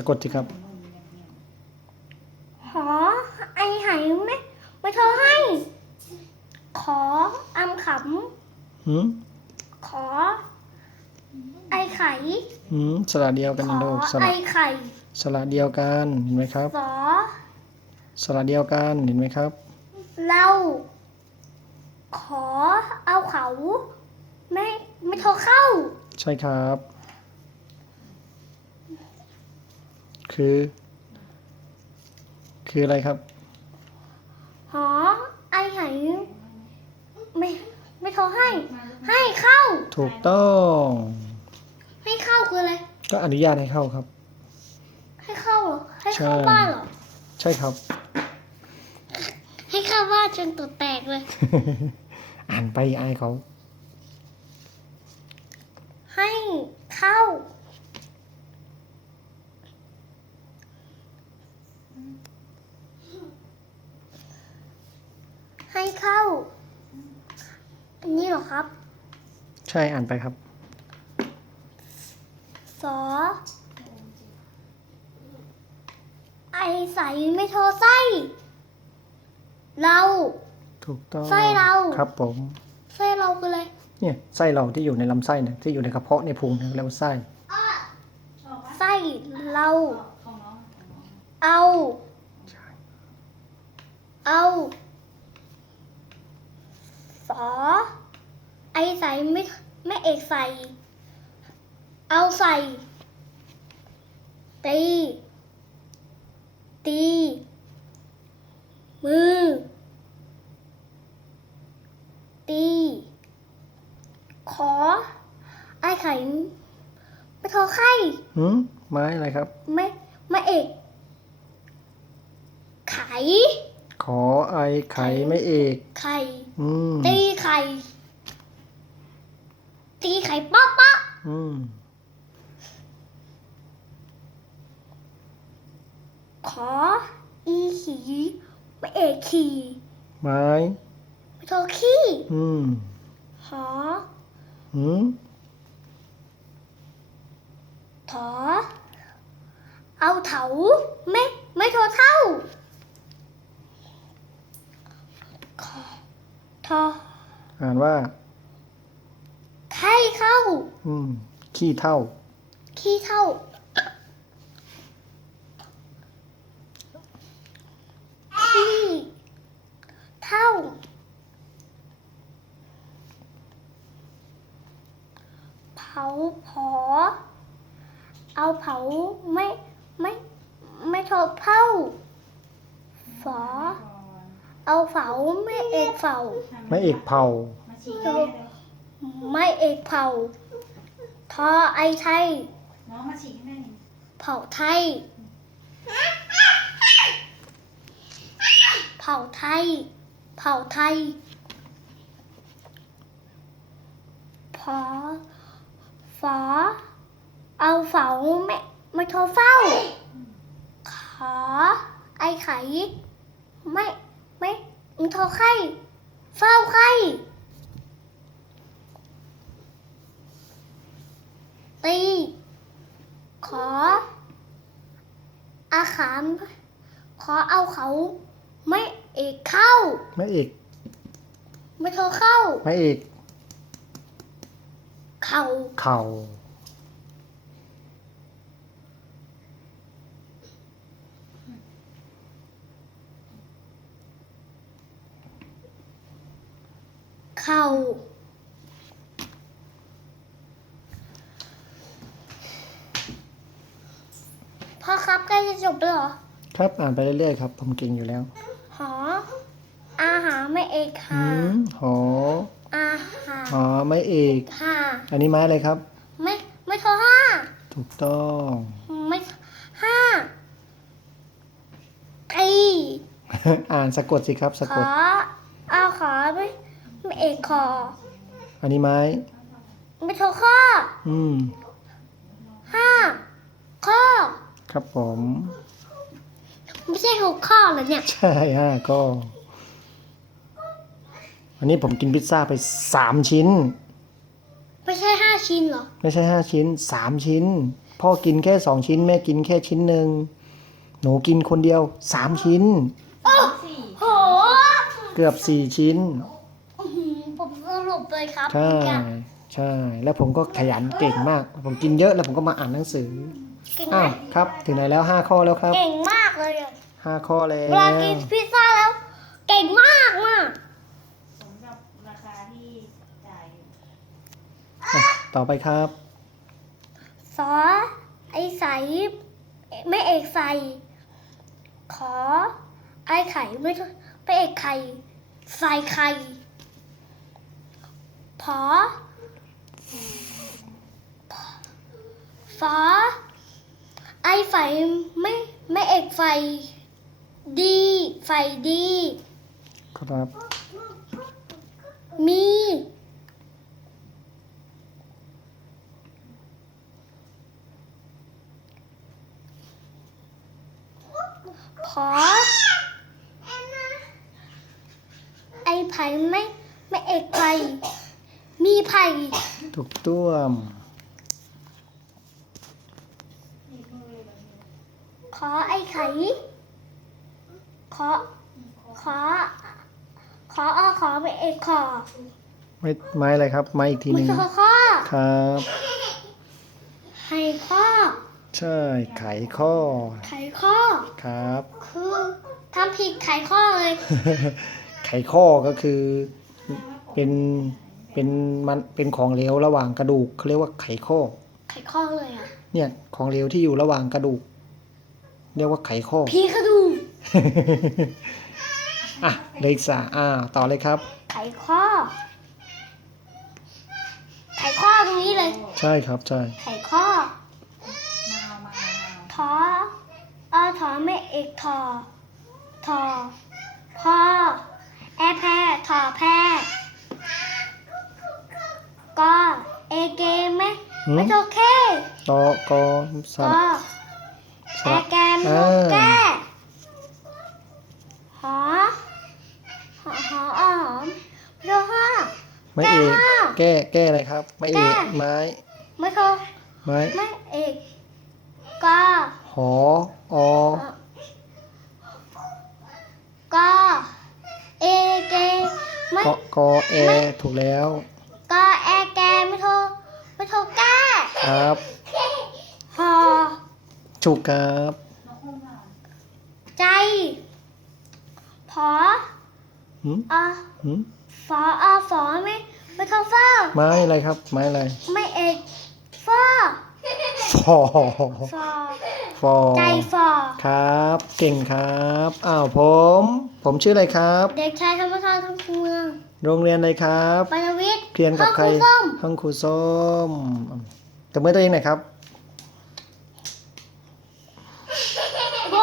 ะกดสิครับ หอไอไหไม่ไม่โทรให้ ขออำขหืมำขอ ไอไข่หืมสระเดียวกันขนะอลูกสไอระไข่สระเดียวกันเห็นไหมครับ สอสระเดียวกันเห็นไหมครับเราขอเอาเขา ไม่ไม่โทรเข้า ใช่ครับ คือ คืออะไรครับ หอไอไหไม่ไม่โทรให้ ให้เข้า ถูกต้อง ให้เข้าคืออะไร ก็อนุญาตให้เข้าครับ ให้เข้าเหรอ ให้เข้าใช่บ้านเหรอ ใช่ครับ ให้เข้าบ้านจนตัวแตกเลย อ่านไปอายเขา ให้เข้า เข้า อันนี้เหรอครับ ใช่อ่านไปครับ สอ ไอใสไม่โทรไส้ เรา ถูกต้องไส้เรา ครับผม ไส้เราคืออะไร เนี่ยไส้เราที่อยู่ในลำไส้เนี่ยที่อยู่ในกระเพาะในพุงเนี่ยเรียกว่าไส้ ไส้เราของน้องของน้องเอา เอา สอ ไอใส่ไม่ไม่เอกใส่ เอาใส่ ตี ตี มือ ตี ขอ ไอไข่ไม่โทรไข่หืมไม้อะไรครับ ไม่ ไม่เอก ไข่ ขอไอไข่ไม่เอกไข่อืมตีไข่ตีไข่ป๊อกป๊อกอืมขออีขีไม่เอกขี่ไม้ไม่โทรขี้อืมหอหืมถอเอาเถาไม่ไม่โทรเท่า ขอ ทออ่านว่า ไข่เข้า อืม ขี้เท่า ขี้เท่า ขี้เท่า เผาผอ เอาเผาไม่ไม่ไม่ทบเท่าฝอ เอาเผาไม่เอกเผาไม่เอกเผามาฉีกให้แม่เลยไม่เอกเผาทอไอไทยน้องมาฉีกให้แม่หน่อยเผาไทย เผาไทย เผาไทยพอฝอเอาเฝาไม่ไม่โทรเฝ้า ขอไอไข่ไม่ไม่ไม่โทรไข่เฝ้าไข่ตีขอ อาขาม ขอเอาเขา ไม่เอกเข้า ไม่เอกไม่โทรเข้า ไม่เอกเข่าเข่า เข่าพ่อครับใกล้จะจบแล้วเหรอครับอ่านไปเรื่อยๆครับ ผมเก่งอยู่แล้วหออาหารไม่เอกหืหามหออาหารหอไม่เอก หาอันนี้ไม้อะไรครับ ไม่ไม่โทรห้าถูกต้องไม่ห้าตีอ่านสะกดสิครับสะขกอดเอาขอไม่ไม่ เอกขออันนี้ไม้ไม่โทรข้ออืม ห้าข้อ ครับผม ไม่ใช่หกข้อเหรอเนี่ย ใช่ห้าก็ วันนี้ผมกินพิซซ่าไปสามชิ้น ไม่ใช่ห้าชิ้นเหรอ ไม่ใช่ห้าชิ้นสามชิ้น พ่อกินแค่สองชิ้น แม่กินแค่ชิ้นหนึ่งหนูกินคนเดียวสามชิ้นสี่โห เกือบสี่ชิ้น อื้อหือผมสรุป เลยครับใช่เนี่ยใช่ แล้วผมก็ขยันเก่งมาก ผมกินเยอะแล้วผมก็มาอ่านหนังสือเก่งไหมอ้าวครับ ถึงไหนแล้วห้าข้อแล้วครับเก่งมากเลยอะห้าข้อแล้เวลาวกินพิซซ่าแล้ว เก่งมากมากสมกับราคาที่จ่ายอยู่ อะต่อไปครับ สอไอใสไม่เอกใส่ขอ ไอไข่ไม่ถูกไม่เอกไข่ใส่ไข่ พอฟอไอไฟไม่ไม่เอกไฟ ดี ไฟดี ครับ มี พอ ไอไผ่ไม่ไม่เอกไผ่ มีไผ่ถูกต้วม ขอไอไข่ ขอ ขอ ขออขอไม่เอกขอไม่ไม้อะไรครับ ไม้อีกทีหไม่นึ่งขอข้อครับให้ข้อใช่ไขข้อไขข้อ ครับ คือทำผิดไขข้อเลย ไขข้อก็คือเป็น เป็นมันเป็นของเหลวระหว่างกระดูกเขาเรียกว่าไขข้อ ไขข้อเลยอะ เนี่ยของเหลวที่อยู่ระหว่างกระดูก เรียกว่าไขข้อ พี่กระดูกอะเลขสามอ่าต่อเลยครับ ไขข้อ ไขข้อตรงนี้เลย ใช่ครับใช่ Ờ, ไขข้อมาวมาวมาวทอออทอไม่เอกทอทอพอแอแพรทอแพร กอเอเกไม่หืมไม่โอเคตอกอสกระอสแอระแกไม่โอแกหอหอหอออมไม่โอห้าไม่เอกแก้แก้อะไรครับ ไม่เอกแก้ไม้ไม่โทรไม้ไม่เอกกอหออกอเอเกไม่กกอแอถูกแล้ว กอแอแกไม่โทรไม่โทรแก้ ครับ หอ ถูกครับนกฮูกมาใจ พอหืม อหืมฝออฝอไม่ไม่โทรเฝ้าไม้อะไรครับ ไม้อะไรไม่เอกฟ้อฟอฟอฟอใจฟอครับ เก่งครับ อ้าวผม ผมชื่ออะไรครับ เด็กชายธรรมชาติทั้งเมืองโรงเรียนอะไรครับ ปานวิทย์เรียนกับใครห้องครูส้ม ห้องครูส้มแต่เมื่อตัวเองหน่อยครับ